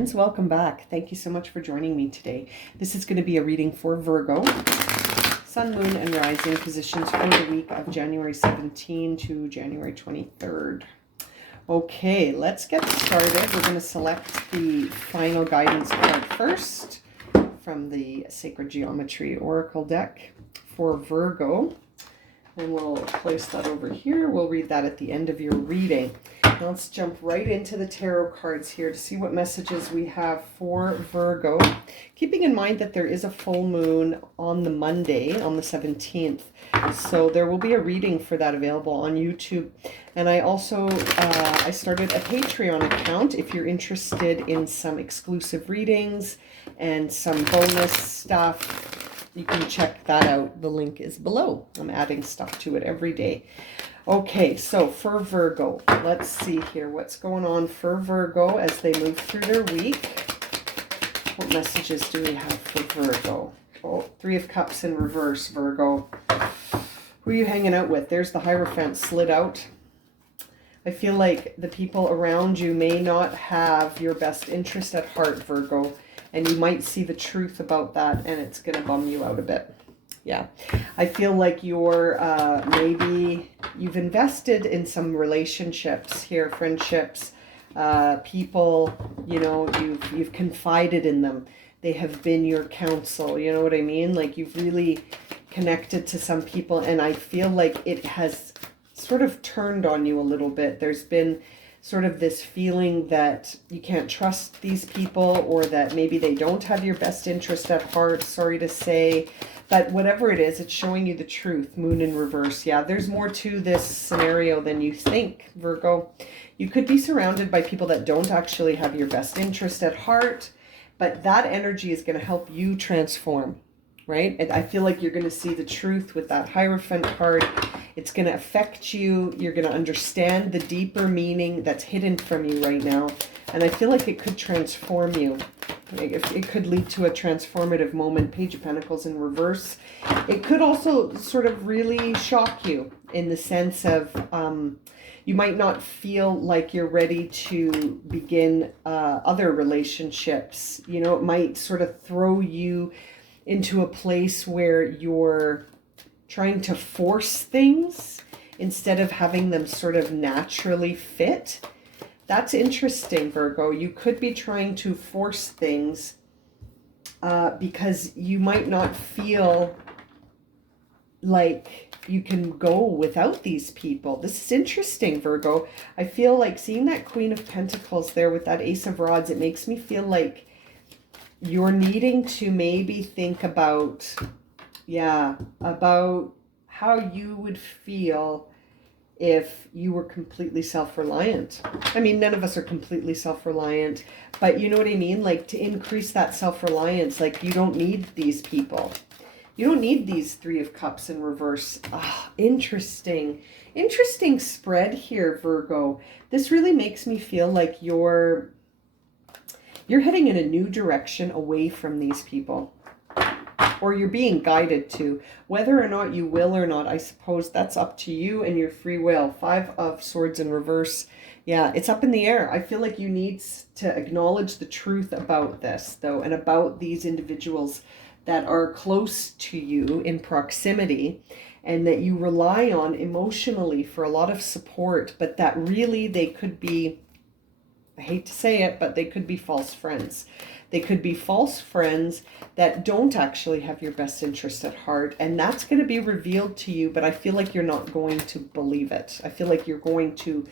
friends, welcome back. Thank you so much for joining me today. This is going to be a reading for Virgo, Sun, Moon, and Rising positions for the week of January 17 to January 23rd. Okay, let's get started. We're going to select the final guidance card first from the Sacred Geometry Oracle deck for Virgo. And we'll place that over here. We'll read that at the end of your reading. Now let's jump right into the tarot cards here to see what messages we have for Virgo. Keeping in mind that there is a full moon on the Monday, on the 17th. So there will be a reading for that available on YouTube. And I also, I started a Patreon account if you're interested in some exclusive readings and some bonus stuff. You can check that out. The link is below. I'm adding stuff to it every day. Okay, so for Virgo, let's see here what's going on for Virgo as they move through their week. What messages do we have for Virgo? Oh, Three of Cups in reverse, Virgo. Who are you hanging out with? There's the Hierophant slid out. I feel like the people around you may not have your best interest at heart, Virgo. And you might see the truth about that, and it's going to bum you out a bit. Yeah. I feel like you're, maybe you've invested in some relationships here, friendships, people, you know, you've confided in them. They have been your counsel. You know what I mean? Like you've really connected to some people, and I feel like it has sort of turned on you a little bit. There's been sort of this feeling that you can't trust these people, or that maybe they don't have your best interest at heart, sorry to say. But whatever it is, it's showing you the truth. Moon in reverse. Yeah, there's more to this scenario than you think, Virgo. You could be surrounded by people that don't actually have your best interest at heart, but that energy is going to help you transform, right? And I feel like you're going to see the truth with that Hierophant card. It's going to affect you. You're going to understand the deeper meaning that's hidden from you right now. And I feel like it could transform you. It could lead to a transformative moment. Page of Pentacles in reverse. It could also sort of really shock you in the sense of you might not feel like you're ready to begin other relationships. You know, it might sort of throw you into a place where you're trying to force things instead of having them sort of naturally fit. That's interesting, Virgo. You could be trying to force things because you might not feel like you can go without these people. This is interesting, Virgo. I feel like seeing that Queen of Pentacles there with that Ace of Rods, it makes me feel like you're needing to maybe think about, yeah, about how you would feel if you were completely self-reliant. I mean, none of us are completely self-reliant, but you know what I mean? Like to increase that self-reliance, like you don't need these people. You don't need these Three of Cups in reverse. Ah, interesting. Interesting spread here, Virgo. This really makes me feel like you're heading in a new direction away from these people. Or you're being guided to. Whether or not you will or not, I suppose that's up to you and your free will. Five of Swords in reverse. Yeah, it's up in the air. I feel like you need to acknowledge the truth about this, though, and about these individuals that are close to you in proximity and that you rely on emotionally for a lot of support, but that really they could be, I hate to say it, but they could be false friends. They could be false friends that don't actually have your best interest at heart. And that's going to be revealed to you, but I feel like you're not going to believe it. I feel like you're going to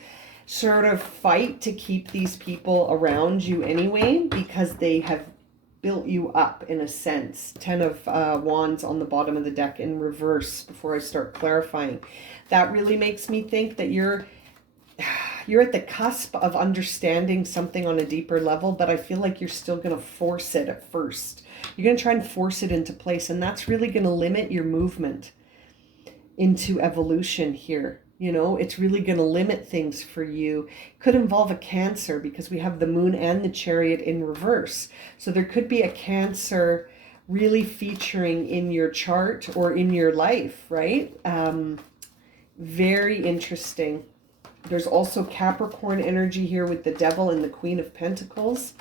sort of fight to keep these people around you anyway, because they have built you up in a sense. 10 of Wands on the bottom of the deck in reverse before I start clarifying. That really makes me think that you're at the cusp of understanding something on a deeper level, but I feel like you're still going to force it at first. You're going to try and force it into place, and that's really going to limit your movement into evolution here. You know, it's really going to limit things for you. It could involve a Cancer because we have the Moon and the Chariot in reverse. So there could be a Cancer really featuring in your chart or in your life, right? Very interesting. There's also Capricorn energy here with the Devil and the Queen of Pentacles.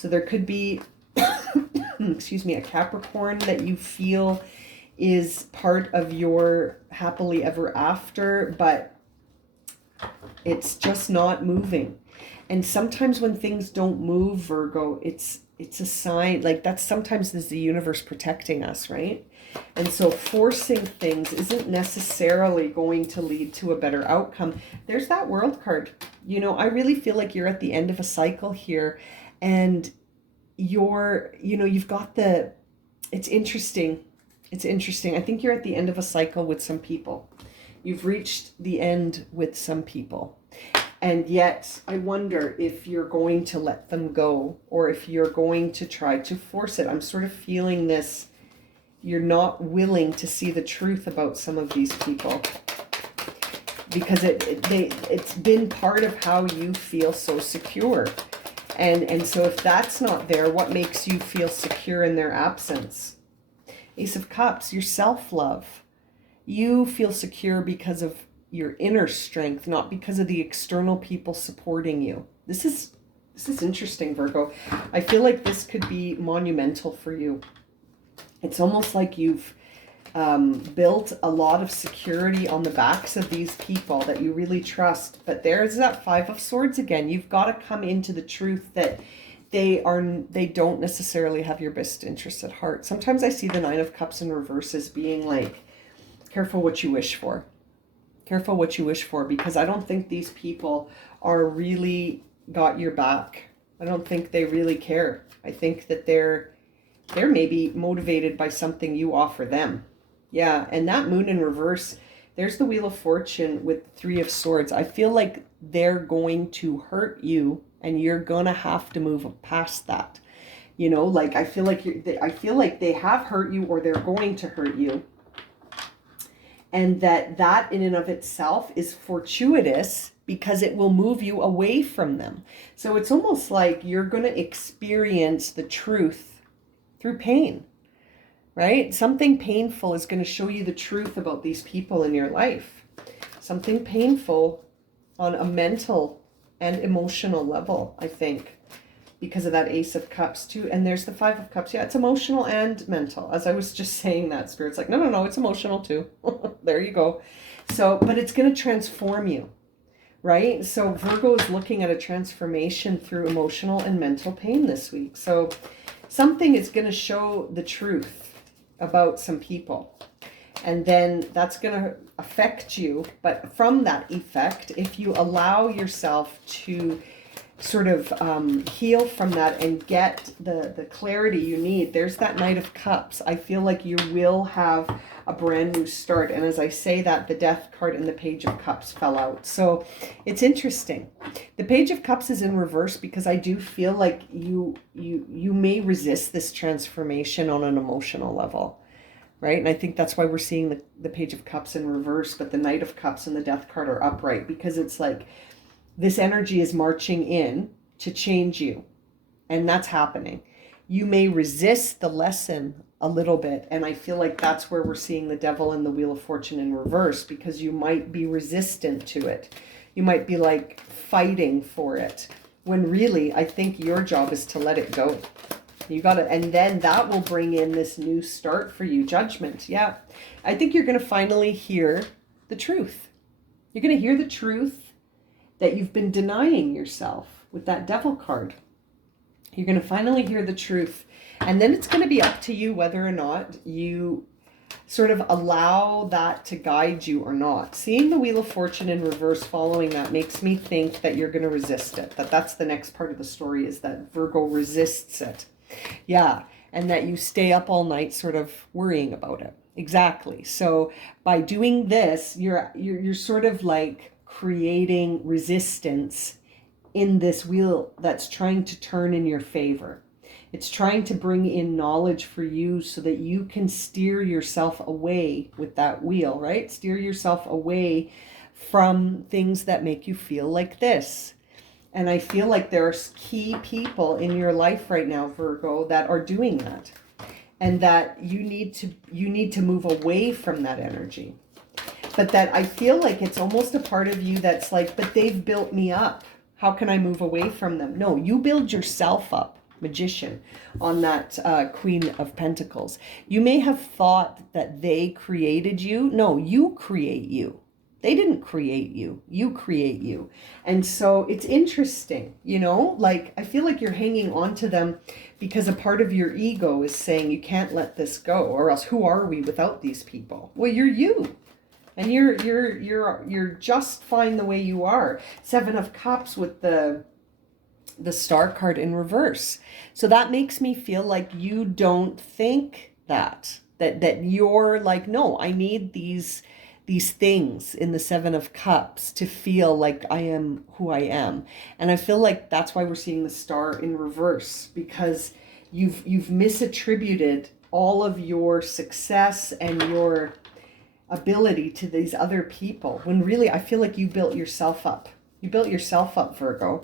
So there could be, excuse me, a Capricorn that you feel is part of your happily ever after, but it's just not moving. And sometimes when things don't move, Virgo, it's a sign, like that's sometimes is the universe protecting us, right? And so forcing things isn't necessarily going to lead to a better outcome. There's that World card. You know, I really feel like you're at the end of a cycle here, and you've got it's interesting. It's interesting. I think you're at the end of a cycle with some people. You've reached the end with some people. And yet, I wonder if you're going to let them go or if you're going to try to force it. I'm sort of feeling this, you're not willing to see the truth about some of these people. Because it's been part of how you feel so secure. And so if that's not there, what makes you feel secure in their absence? Ace of Cups, your self-love. You feel secure because of your inner strength, not because of the external people supporting you. This is interesting, Virgo. I feel like this could be monumental for you. It's almost like you've built a lot of security on the backs of these people that you really trust. But there's that Five of Swords again. You've got to come into the truth that they don't necessarily have your best interest at heart. Sometimes I see the Nine of Cups in reverse as being like, careful what you wish for. Careful what you wish for, because I don't think these people are really got your back. I don't think they really care. I think that they're maybe motivated by something you offer them. Yeah, and that Moon in reverse, there's the Wheel of Fortune with Three of Swords. I feel like they're going to hurt you and you're going to have to move past that. You know, like I feel like they have hurt you or they're going to hurt you. And that in and of itself is fortuitous because it will move you away from them. So it's almost like you're going to experience the truth through pain, right? Something painful is going to show you the truth about these people in your life. Something painful on a mental and emotional level, I think, because of that Ace of Cups too. And there's the Five of Cups. Yeah, it's emotional and mental. As I was just saying that, Spirit's like, no, it's emotional too. There you go. So, but it's going to transform you, right? So Virgo is looking at a transformation through emotional and mental pain this week. So something is going to show the truth about some people. And then that's going to affect you. But from that effect, if you allow yourself to sort of heal from that and get the clarity you need, there's that Knight of Cups. I feel like you will have a brand new start. And as I say that, the Death card and the Page of Cups fell out. So it's interesting. The Page of Cups is in reverse because I do feel like you may resist this transformation on an emotional level, right? And I think that's why we're seeing the Page of Cups in reverse, but the Knight of Cups and the Death card are upright, because it's like this energy is marching in to change you. And that's happening. You may resist the lesson a little bit. And I feel like that's where we're seeing the Devil and the Wheel of Fortune in reverse, because you might be resistant to it. You might be like fighting for it, when really I think your job is to let it go. You got to, and then that will bring in this new start for you. Judgment. Yeah. I think you're going to finally hear the truth. You're going to hear the truth that you've been denying yourself with that Devil card. You're going to finally hear the truth. And then it's going to be up to you whether or not you sort of allow that to guide you or not. Seeing the Wheel of Fortune in reverse following that makes me think that you're going to resist it. That's the next part of the story, is that Virgo resists it. Yeah. And that you stay up all night sort of worrying about it. Exactly. So by doing this, you're sort of like creating resistance in this wheel that's trying to turn in your favor. It's trying to bring in knowledge for you so that you can steer yourself away with that wheel, right? Steer yourself away from things that make you feel like this. And I feel like there's key people in your life right now, Virgo, that are doing that. And that you need to move away from that energy. But that I feel like it's almost a part of you that's like, but they've built me up. How can I move away from them? No, you build yourself up. Magician on that Queen of Pentacles. You may have thought that they created you. No, you create you. They didn't create you. You create you. And so it's interesting, you know, like I feel like you're hanging on to them because a part of your ego is saying you can't let this go, or else who are we without these people? Well, you're you. And you're just fine the way you are. Seven of Cups with the Star card in reverse. So that makes me feel like you don't think that you're like, no, I need these things in the Seven of Cups to feel like I am who I am. And I feel like that's why we're seeing the Star in reverse, because you've misattributed all of your success and your ability to these other people, when really I feel like you built yourself up. You built yourself up, Virgo.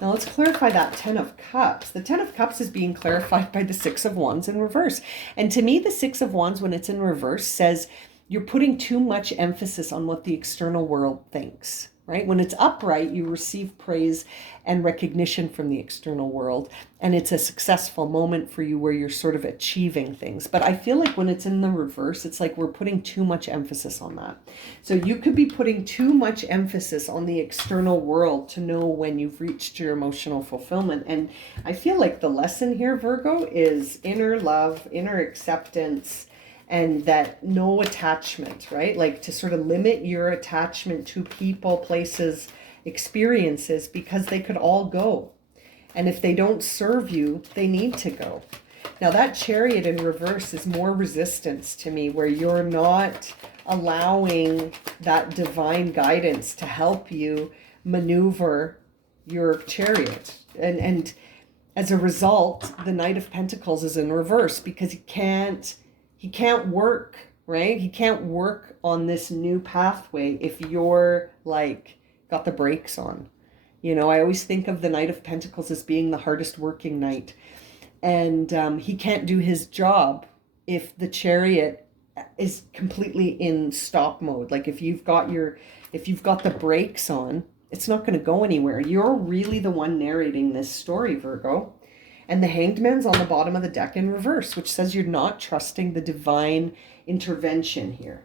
Now let's clarify that Ten of Cups. The Ten of Cups is being clarified by the Six of Wands in reverse. And to me, the Six of Wands, when it's in reverse, says you're putting too much emphasis on what the external world thinks, right? When it's upright, you receive praise and recognition from the external world. And it's a successful moment for you where you're sort of achieving things. But I feel like when it's in the reverse, it's like we're putting too much emphasis on that. So you could be putting too much emphasis on the external world to know when you've reached your emotional fulfillment. And I feel like the lesson here, Virgo, is inner love, inner acceptance, and that no attachment, right? Like to sort of limit your attachment to people, places, experiences, because they could all go. And if they don't serve you, they need to go. Now that Chariot in reverse is more resistance to me, where you're not allowing that divine guidance to help you maneuver your chariot. And as a result, the Knight of Pentacles is in reverse because he can't work, right? He can't work on this new pathway if you're like got the brakes on. You know, I always think of the Knight of Pentacles as being the hardest working knight. And he can't do his job if the Chariot is completely in stop mode. Like if you've got the brakes on, it's not going to go anywhere. You're really the one narrating this story, Virgo. And the Hanged Man's on the bottom of the deck in reverse, which says you're not trusting the divine intervention here.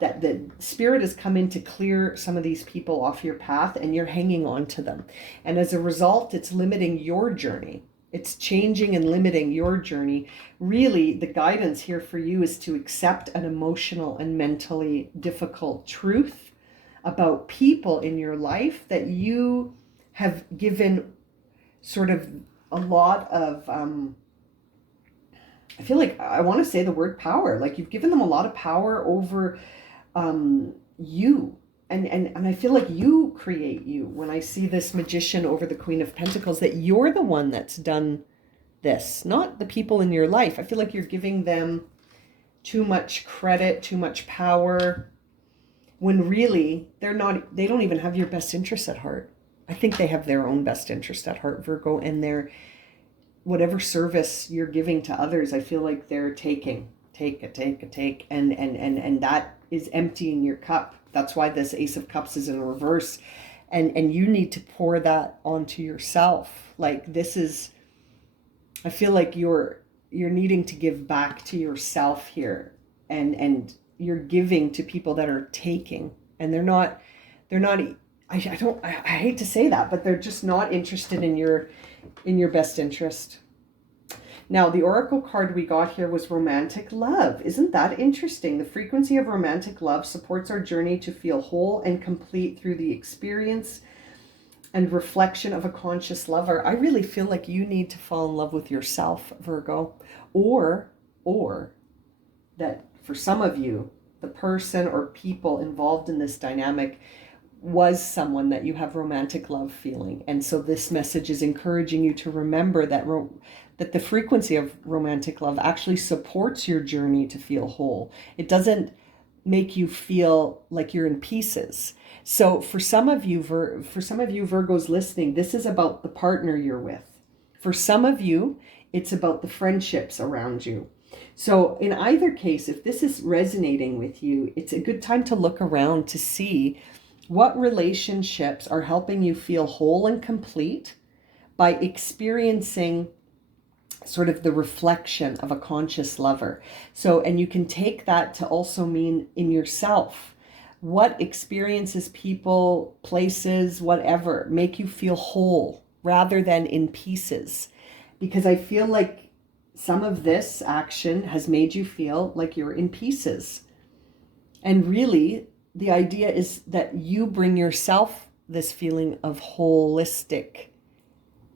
That the spirit has come in to clear some of these people off your path and you're hanging on to them. And as a result, it's limiting your journey. It's changing and limiting your journey. Really, the guidance here for you is to accept an emotional and mentally difficult truth about people in your life that you have given sort of a lot of, I feel like I want to say the word power, like you've given them a lot of power over you. And I feel like you create you when I see this Magician over the Queen of Pentacles, that you're the one that's done this, not the people in your life. I feel like you're giving them too much credit, too much power, when really they don't even have your best interests at heart. I think they have their own best interest at heart, Virgo, and their whatever service you're giving to others, I feel like they're take, and that is emptying your cup. That's why this Ace of Cups is in reverse, and you need to pour that onto yourself. Like this is, I feel like you're needing to give back to yourself here, and you're giving to people that are taking, and they're not. I hate to say that, but they're just not interested in your best interest. Now, the Oracle card we got here was romantic love. Isn't that interesting? The frequency of romantic love supports our journey to feel whole and complete through the experience and reflection of a conscious lover. I really feel like you need to fall in love with yourself, Virgo, or that for some of you, the person or people involved in this dynamic was someone that you have romantic love feeling. And so this message is encouraging you to remember that that the frequency of romantic love actually supports your journey to feel whole. It doesn't make you feel like you're in pieces. So for some of you Virgos listening, this is about the partner you're with. For some of you, it's about the friendships around you. So in either case, if this is resonating with you, it's a good time to look around to see what relationships are helping you feel whole and complete, by experiencing sort of the reflection of a conscious lover. So, and you can take that to also mean in yourself. What experiences, people, places, whatever, make you feel whole rather than in pieces? Because I feel like some of this action has made you feel like you're in pieces. And really, the idea is that you bring yourself this feeling of holistic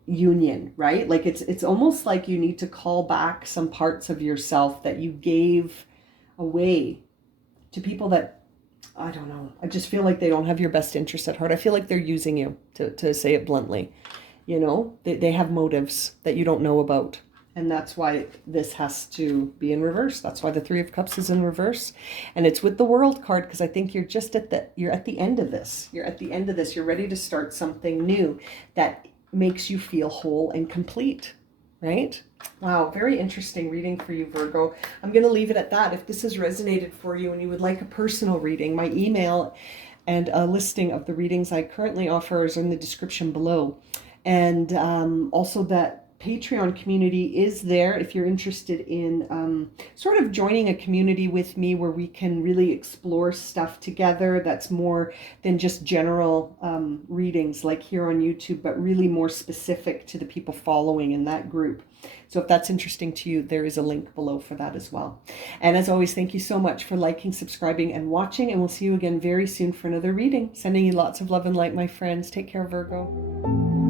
union, right? Like it's almost like you need to call back some parts of yourself that you gave away to people that, I don't know, I just feel like they don't have your best interest at heart. I feel like they're using you, to say it bluntly. You know, they have motives that you don't know about. And that's why this has to be in reverse. That's why the Three of Cups is in reverse. And it's with the World card, because I think you're just at the end of this. You're at the end of this. You're ready to start something new that makes you feel whole and complete, right? Wow, very interesting reading for you, Virgo. I'm going to leave it at that. If this has resonated for you and you would like a personal reading, my email and a listing of the readings I currently offer is in the description below. And also that Patreon community is there if you're interested in sort of joining a community with me where we can really explore stuff together that's more than just general readings like here on YouTube, but really more specific to the people following in that group. So if that's interesting to you, there is a link below for that as well. And as always, thank you so much for liking, subscribing, and watching. And we'll see you again very soon for another reading. Sending you lots of love and light, my friends. Take care, Virgo.